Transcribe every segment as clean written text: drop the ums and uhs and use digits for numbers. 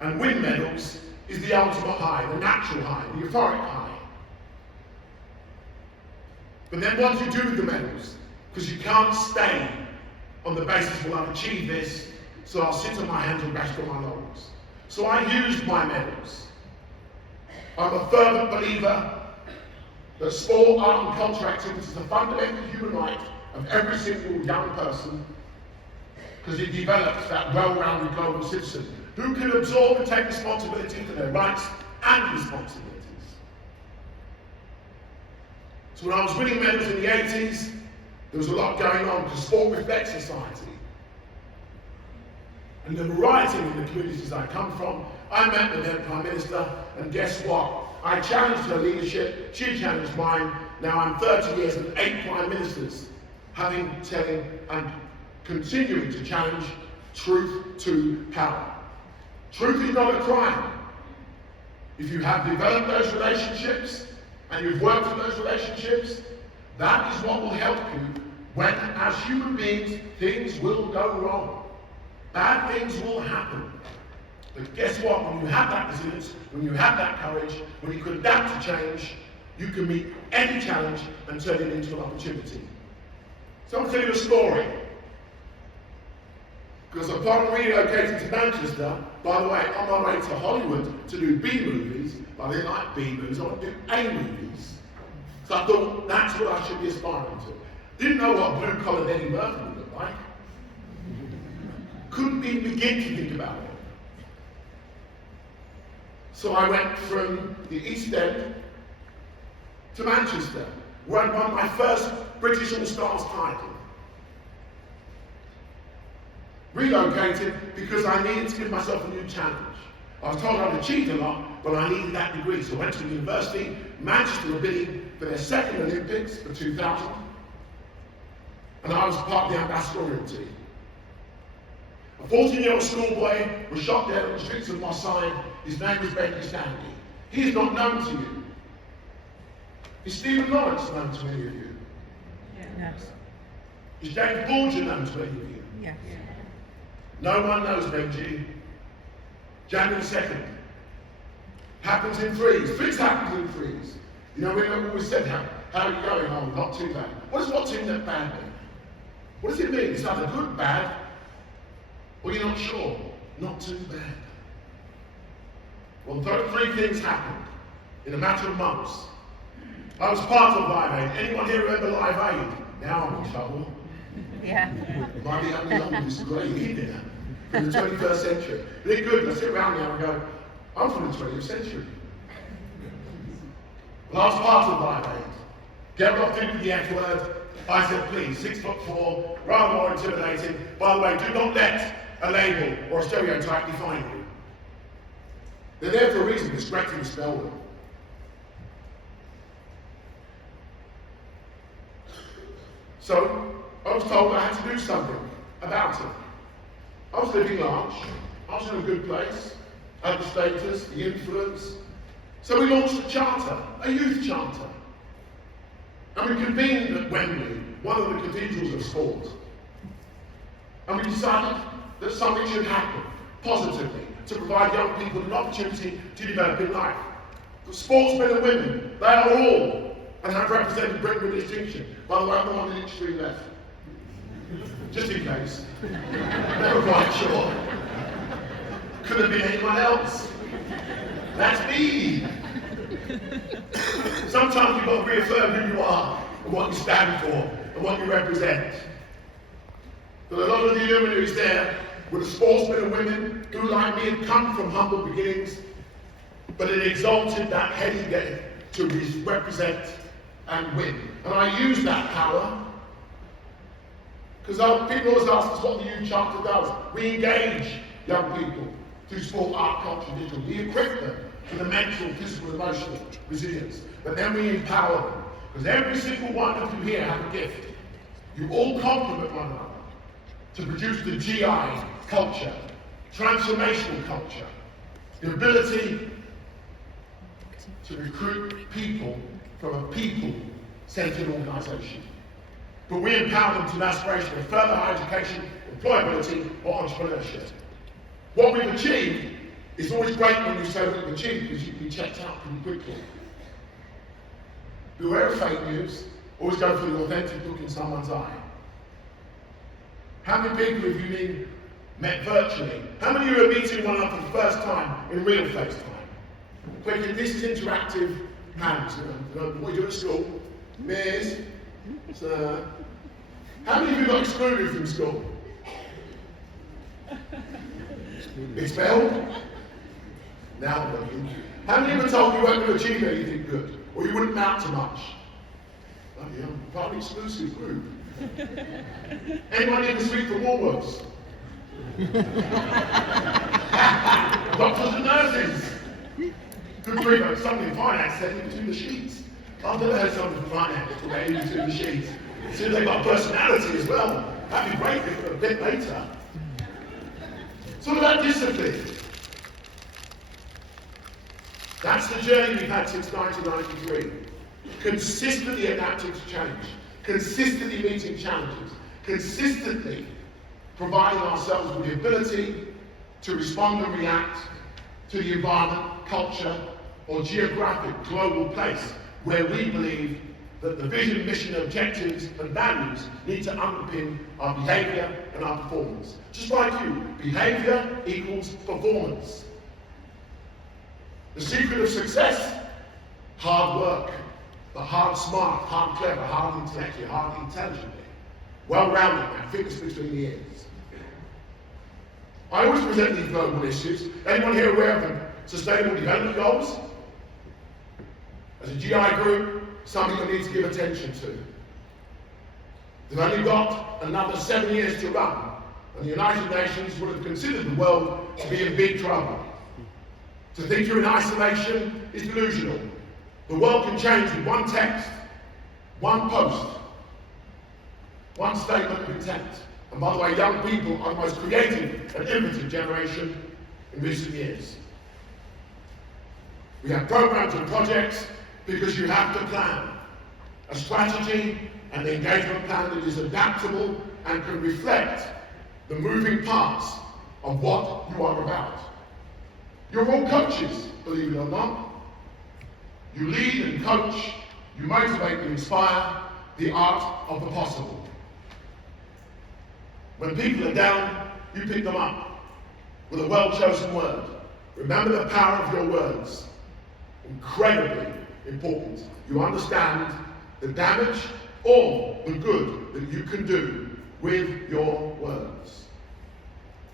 and win medals is the ultimate high, the natural high, the euphoric high. But then what do you do with the medals? Because you can't stay on the basis, well, I've achieved this, so I'll sit on my hands and rest on my laurels. So I used my medals. I'm a fervent believer that sport, art and cultural activity is a fundamental human right of every single young person, because it develops that well-rounded global citizen who can absorb and take responsibility for their rights and responsibilities. So when I was winning medals in the 80s, there was a lot going on because sport reflects society. And there were rioting in the communities I come from. I met the then Prime Minister, and guess what? I challenged her leadership, she challenged mine. Now I'm 30 years and 8 Prime Ministers, telling and continuing to challenge truth to power. Truth is not a crime. If you have developed those relationships and you've worked in those relationships, that is what will help you when, as human beings, things will go wrong. Bad things will happen. But guess what? When you have that resilience, when you have that courage, when you can adapt to change, you can meet any challenge and turn it into an opportunity. So I'm going to tell you a story. Because upon relocating to Manchester, by the way, on my way to Hollywood to do B movies, but I didn't like B movies, I want to do A movies. So I thought that's what I should be aspiring to. Didn't know what blue-collar Eddie Murphy would look like. Couldn't even begin to think about it. So I went from the East End to Manchester, where I won my first British All-Stars title. Relocated because I needed to give myself a new challenge. I was told I'd achieved a lot, but I needed that degree. So I went to university. Manchester were bidding for their second Olympics for 2000. And I was part of the ambassadorial team. A 14-year-old schoolboy was shot dead on the streets of Marseille. His name was Benji Stanley. He is not known to you. Is Stephen Lawrence known to any of you? Yes. Is James Bulger known to any of you? Yes. No one knows Benji. January 2nd. Happens in threes. Threes happens in threes. You know, we always said, how are you going? Oh, not too bad. What does not too bad mean? What does it mean? It's either good, bad, or you're not sure. Not too bad. Well, 3 things happened in a matter of months. I was part of Live Aid. Anyone here remember Live Aid? Now I'm in trouble. Yeah. Might be only young, this is great here from the 21st century. They're good. I sit around now and go, I'm from the 20th century. Well, I was part of Live Aid. Get off into the F word. I said, please, 6'4", rather more intimidating. By the way, do not let a label or a stereotype define you. They're there for a reason. It's great to spell them. So, I was told I had to do something about it. I was living large. I was in a good place. I had the status, the influence. So we launched a charter, a youth charter. And we convened at Wembley, one of the cathedrals of sport. And we decided that something should happen, positively, to provide young people an opportunity to develop in life. Sportsmen and women, they are all, and have represented Britain with distinction. By the way, I'm the one in the extreme left. Just in case. Never quite sure. Could have been anyone else. That's me. Sometimes you've got to reaffirm who you are and what you stand for and what you represent. But a lot of the luminaries there were the sportsmen and women who, like me, had come from humble beginnings, but it exalted that heady game to represent and win. And I use that power because people always ask us what the Youth Charter does. We engage young people through sport, art, culture, and digital. We equip them for the mental, physical, emotional resilience. But then we empower them. Because every single one of you here have a gift. You all complement one another to produce the GI culture, transformational culture, the ability to recruit people from a people-centered organisation. But we empower them to an aspiration of further higher education, employability, or entrepreneurship. What we've achieved It's always great when you say what you've achieved because you can be checked out pretty quickly. Beware of fake news. Always go for the authentic look in someone's eye. How many people have you met virtually? How many of you are meeting one another for the first time in real FaceTime? Quickly, this is interactive hands. What you do at school? Miss, sir. How many of you got excluded from school? Expelled? Now what? How many were told you weren't going to achieve anything good, or you wouldn't amount to much? Oh yeah, part of the exclusive group. Anyone here can speak for Woolworths? Doctors and nurses. Good grief, somebody in finance said in between the sheets. I've never heard somebody from finance talk about in between the sheets. See, they've got a personality as well. That'd be great for a bit later. It's all about discipline. That's the journey we've had since 1993. Consistently adapting to change, consistently meeting challenges, consistently providing ourselves with the ability to respond and react to the environment, culture, or geographic global place where we believe that the vision, mission, objectives, and values need to underpin our behaviour and our performance. Just like you, behaviour equals performance. The secret of success, hard work, but hard smart, hard clever, hard intellectually, hard intelligently. Well-rounded man, fitness between the ears. I always present these global issues. Anyone here aware of the Sustainable Development Goals? As a GI group, something that needs to give attention to. They've only got another 7 years to run, and the United Nations would have considered the world to be in big trouble. To think you're in isolation is delusional. The world can change with one text, one post, one statement of intent. And by the way, young people are the most creative and innovative generation in recent years. We have programs and projects because you have to plan. A strategy and engagement plan that is adaptable and can reflect the moving parts of what you are about. You're all coaches, believe it or not. You lead and coach, you motivate and inspire the art of the possible. When people are down, you pick them up with a well-chosen word. Remember the power of your words. Incredibly important. You understand the damage or the good that you can do with your words.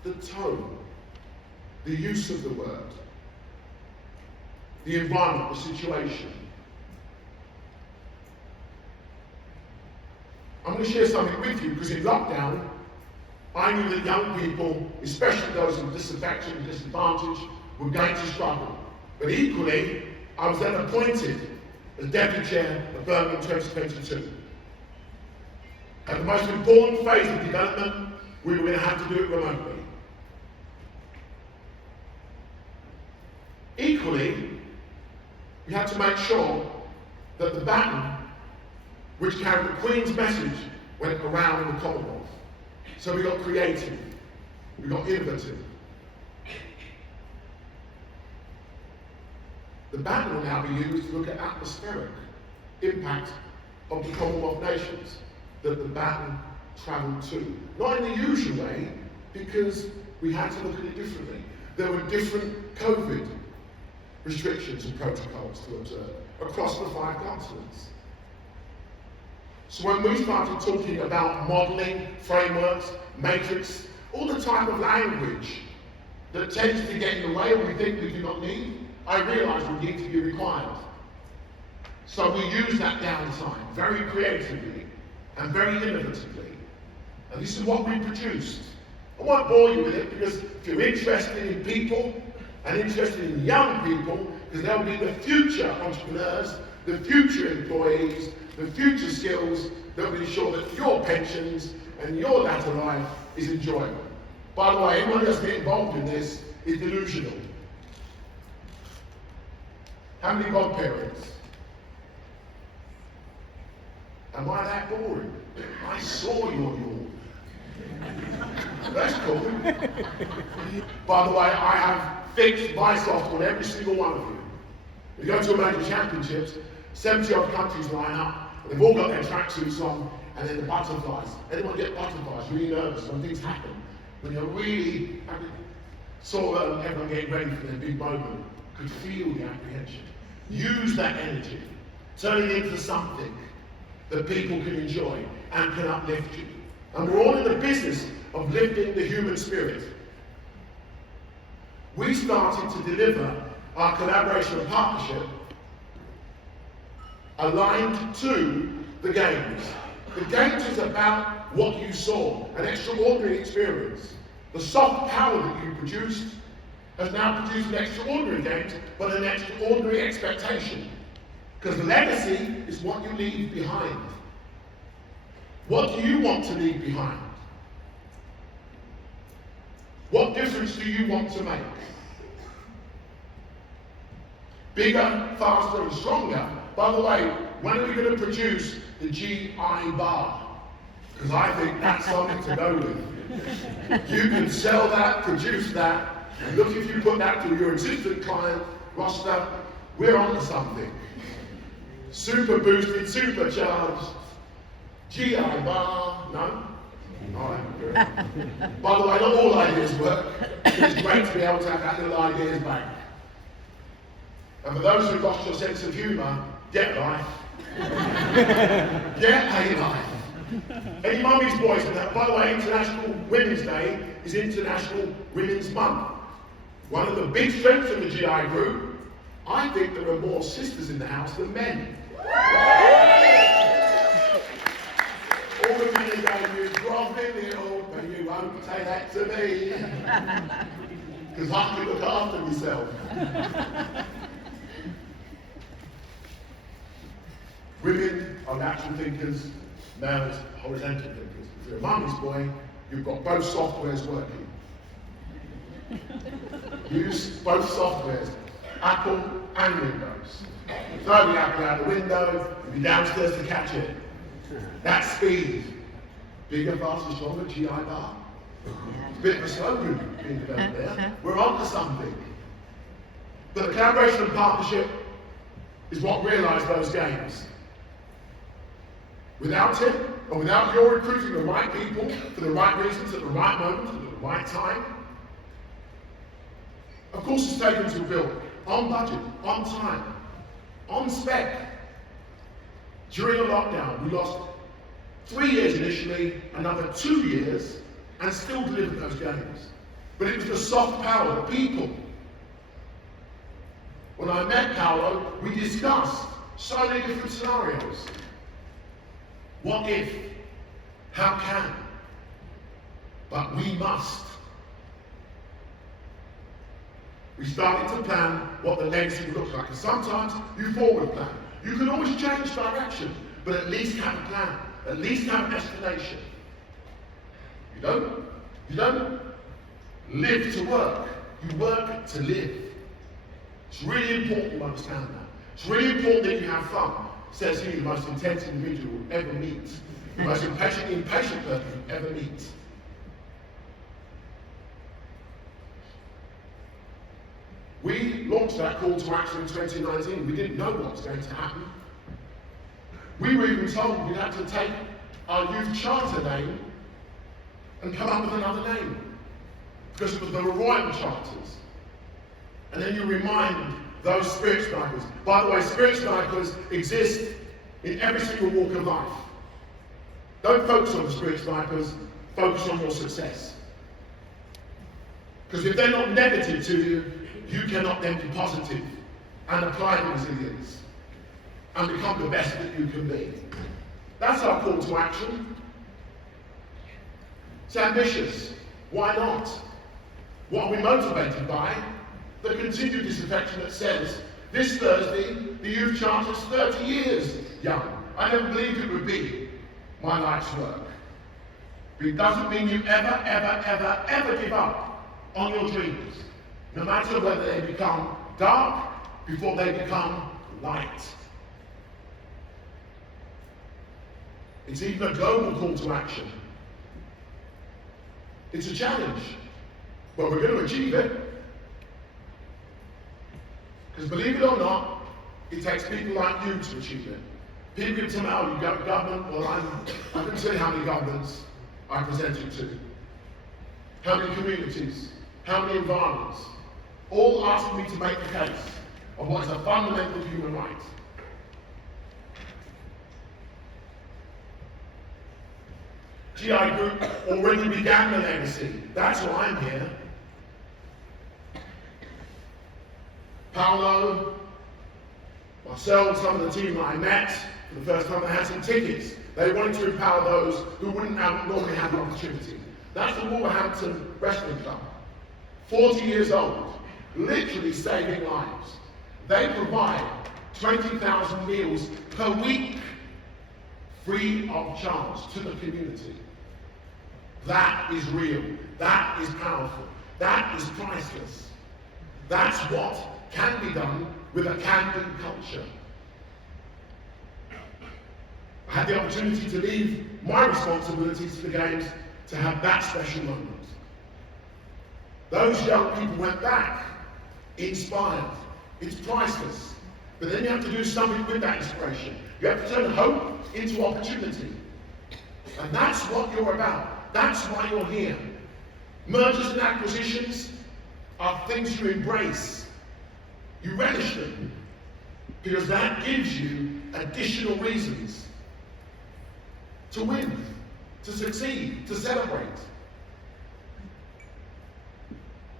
The tone, the use of the word, the environment, the situation. I'm going to share something with you because in lockdown, I knew that young people, especially those with disaffection and disadvantage, were going to struggle. But equally, I was then appointed as Deputy Chair of Birmingham 2022. At the most important phase of development, we were going to have to do it remotely. Equally, we had to make sure that the baton, which carried the Queen's message, went around in the Commonwealth. So we got creative, we got innovative. The baton will now be used to look at atmospheric impact of the Commonwealth nations that the baton travelled to. Not in the usual way, because we had to look at it differently. There were different COVID restrictions and protocols to observe across the 5 continents. So when we started talking about modelling, frameworks, matrix, all the type of language that tends to get in the way and we think we do not need, I realised we need to be required. So we use that downtime very creatively and very innovatively. And this is what we produced. I won't bore you with it because if you're interested in people and interested in young people, because they'll be the future entrepreneurs, the future employees, the future skills that will ensure that your pensions and your latter life is enjoyable. By the way, anyone that's been involved in this is delusional. How many godparents? Am I that boring? I saw your yawn. That's cool. By the way, I have fixed my soft on every single one of you. You go to a major championships, 70 odd countries line up, and they've all got their tracksuits on, and then the butterflies. Anyone get butterflies? Really nervous when things happen. When you're really sort of everyone getting ready for their big moment, could feel the apprehension. Use that energy, turn it into something that people can enjoy and can uplift you. And we're all in the business of lifting the human spirit. We started to deliver our collaboration and partnership aligned to the Games. The Games is about what you saw, an extraordinary experience. The soft power that you produced has now produced an extraordinary Games, but an extraordinary expectation. Because legacy is what you leave behind. What do you want to leave behind? What difference do you want to make? Bigger, faster, and stronger. By the way, when are we going to produce the GI bar? Because I think that's something to go with. You can sell that, produce that, and look, if you put that through your existing client roster, we're on to something. Super boosted, supercharged, GI bar, no? All right, good. By the way, not all ideas work. It's great to be able to have that little ideas bank. And for those who've lost your sense of humour, get life. Get a life. Any mummies, boys, and that. By the way, International Women's Day is International Women's Month. One of the big strengths of the GI group, I think there are more sisters in the house than men. All the men are you groveling little, but you won't say that to me. Because I can look after myself. Women are lateral thinkers, males horizontal thinkers. If you're a mummy's boy, you've got both softwares working. Use both softwares, Apple and Windows. Throw the Apple out the window, you'll be downstairs to catch it. That's speed. Bigger, faster, stronger, GI bar. It's a bit of a slogan being developed there. We're on to something. But the collaboration and partnership is what realised those games. Without it, and without your recruiting the right people for the right reasons at the right moment, at the right time, of course it's taken to build on budget, on time, on spec. During a lockdown, we lost 3 years initially, another 2 years, and still delivered those games. But it was the soft power, the people. When I met Paolo, we discussed so many different scenarios. What if? How can? But we must. We started to plan what the legacy would look like. And sometimes you forward plan. You can always change direction, but at least have a plan. At least have a destination. You don't live to work. You work to live. It's really important to understand that. It's really important that you have fun. Says he, the most intense individual you will ever meet. The most impatient person you ever meet. We launched that call to action in 2019. We didn't know what was going to happen. We were even told we'd have to take our youth charter name and come up with another name. Because it was the Royal Charters. And then you remind those spirit snipers. By the way, spirit snipers exist in every single walk of life. Don't focus on the spirit snipers, focus on your success. Because if they're not negative to you, you cannot then be positive and apply the resilience and become the best that you can be. That's our call to action. It's ambitious. Why not? What are we motivated by? The continued disaffection that says, this Thursday, the Youth Charter's 30 years young. I never believed it would be my life's work. But it doesn't mean you ever give up on your dreams. No matter whether they become dark before they become light. It's even a global call to action. It's a challenge, but we're going to achieve it. Because believe it or not, it takes people like you to achieve it. People can tell me, oh, you go to government. Well, I can tell you how many governments I presented to, how many communities, how many environments, all asking me to make the case of what is a fundamental human right. GI Group already began the legacy. That's why I'm here. Paolo, myself, some of the team that I met for the first time, they had some tickets. They wanted to empower those who wouldn't normally have an opportunity. That's the Wolverhampton Wrestling Club. 40 years old, literally saving lives. They provide 20,000 meals per week, free of charge, to the community. That is real. That is powerful. That is priceless. That's what can be done with a can-do culture. I had the opportunity to leave my responsibilities to the Games to have that special moment. Those young people went back, inspired. It's priceless. But then you have to do something with that inspiration. You have to turn hope into opportunity. And that's what you're about. That's why you're here. Mergers and acquisitions are things you embrace. You relish them. Because that gives you additional reasons to win, to succeed, to celebrate.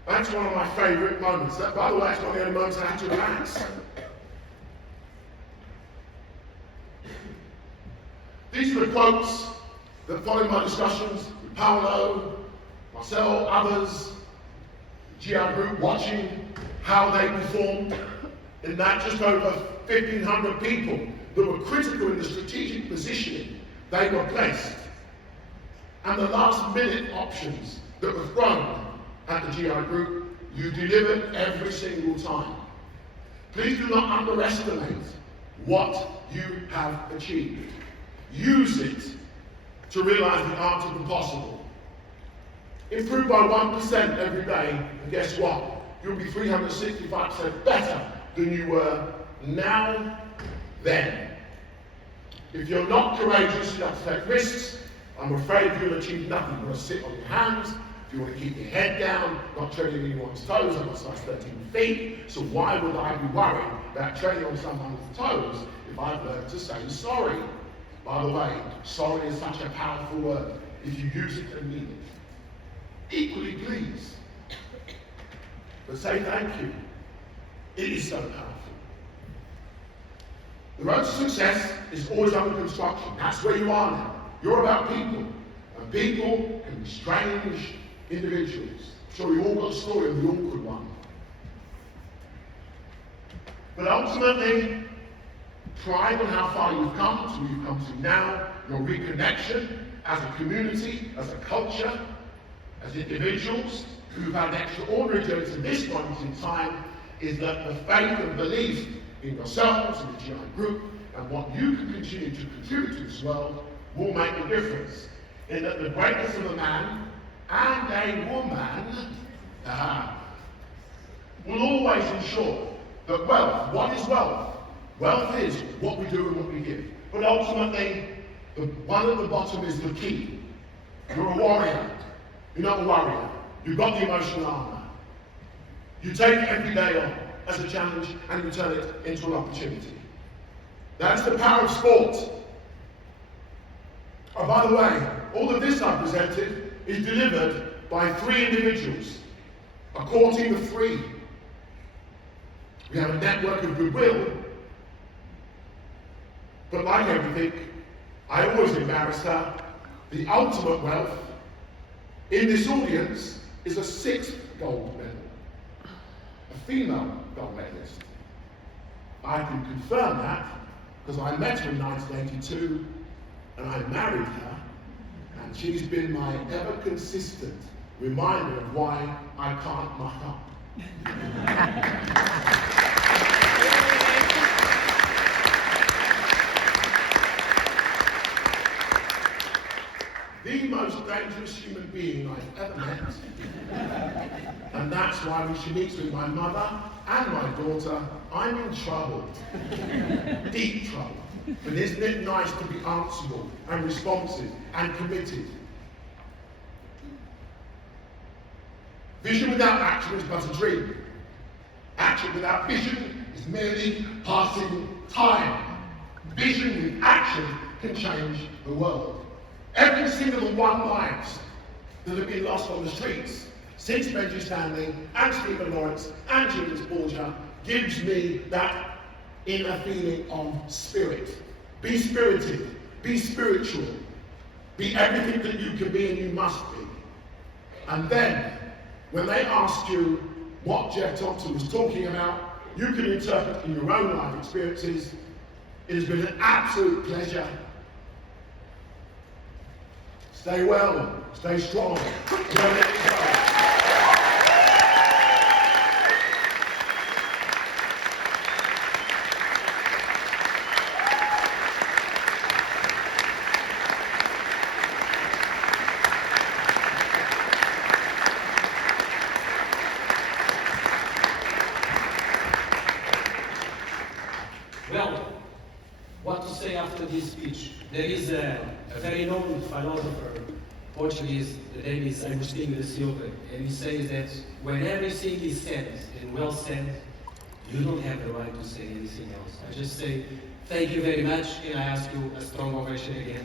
That's one of my favourite moments. That, by the way, it's one of the only moments I had to relax. These are the quotes that followed my discussions with Paolo, myself, others, GI Group, watching how they performed in that just over 1,500 people that were critical in the strategic positioning they were placed, and the last minute options that were thrown at the GI Group. You delivered every single time. Please do not underestimate what you have achieved. Use it to realize the art of the possible. Improve by 1% every day, and guess what? You'll be 365% better than you were now, then. If you're not courageous enough to take risks, I'm afraid you'll achieve nothing. You're going to sit on your hands. If you want to keep your head down, not treading anyone's toes, I've got size 13 feet, so why would I be worried about treading on someone's toes if I've learned to say sorry? By the way, sorry is such a powerful word if you use it and mean it. Equally please, but say thank you. It is so powerful. The road to success is always under construction. That's where you are now. You're about people. And people can be strange individuals. I'm sure we've all got a story of the awkward one. But ultimately, pride on how far you've come to where you've come to now, your reconnection as a community, as a culture, as individuals who've had an extraordinary journey to this point in time, is that the faith and belief in yourselves, in the GI Group, and what you can continue to contribute to this world will make a difference. In that the greatness of a man and a woman will always ensure that wealth, what is wealth? Wealth is what we do and what we give. But ultimately, the one at the bottom is the key. You're a warrior. You're not a warrior. You've got the emotional armor. You take every day on as a challenge and you turn it into an opportunity. That's the power of sport. Oh, by the way, all of this I presented is delivered by 3 individuals, a core team of 3. We have a network of goodwill, but like everything, I always embarrass her. The ultimate wealth in this audience is a 6th gold medal, a female gold medalist. I can confirm that because I met her in 1982 and I married her, and she's been my ever consistent reminder of why I can't muck up. The most dangerous human being I've ever met And that's why when she meets with my mother and my daughter, I'm in trouble. Deep trouble. But isn't it nice to be answerable and responsive and committed? Vision without action is but a dream. Action without vision is merely passing time. Vision with action can change the world. Every single one lives that have been lost on the streets since Benji Stanley and Stephen Lawrence and Julius Borgia gives me that inner feeling of spirit. Be spirited, be spiritual, be everything that you can be and you must be. And then, when they ask you what Jeff Thompson was talking about, you can interpret in your own life experiences. It has been an absolute pleasure. Stay well, stay strong. Don't let it go. Well, what to say after this speech? There is a very known philosopher, Portuguese, the name is Agostinho da Silva, and he says that when everything is said and well said, you don't have the right to say anything else. I just say thank you very much, and I ask you a strong ovation again.